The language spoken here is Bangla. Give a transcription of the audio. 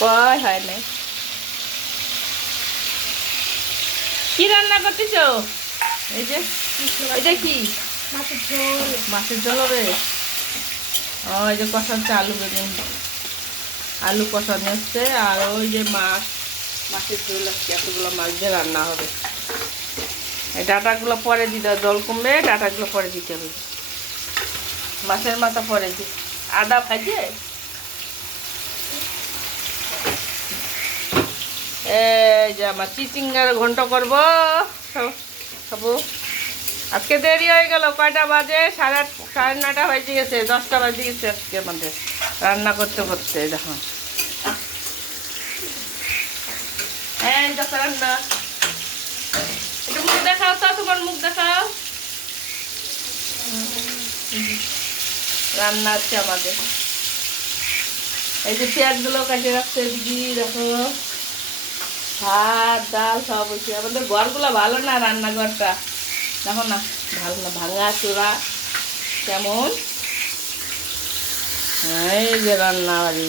কয় হয় নাই। কি রান্না করতেছ? এই যে এটা কি? মাছের ঝোল। মাছের ঝোল হবে। ও এই যে কষাচ্ছে আলু বেগুন, আলু কষানো হচ্ছে। আর ওই যে মাছ, মাছের ঝোল আজকে এতগুলো মাছ দিয়ে রান্না হবে। এই ডাঁটাগুলো পরে দিতে, জল কমবে, ডাঁটাগুলো পরে দিতে হবে। মাছের মাথা পরে দি, আদা ভাজে এই যে আমার চিচিঙ্গার ঘন্ট করবো খাবো। আজকে দেরি হয়ে গেল, কয়টা বাজে? সাড়ে 9টা বাজে গেছে, 10টা বাজে গেছে আজকে আমাদের রান্না করতে করতে। দেখো এই দেখো রান্না, একটু মুখ দেখাও তো, তোমার মুখ দেখাও। রান্না আছে আমাদের। এই যে পেঁয়াজগুলো কাটে রাখছে দিদি, দেখো ভাত ডাল সব হচ্ছে। আমাদের ঘরগুলো ভালো না, রান্নাঘরটা দেখো না, ভালো না, ভাঙা চোরা কেমন। এই যে রান্না বাড়ি।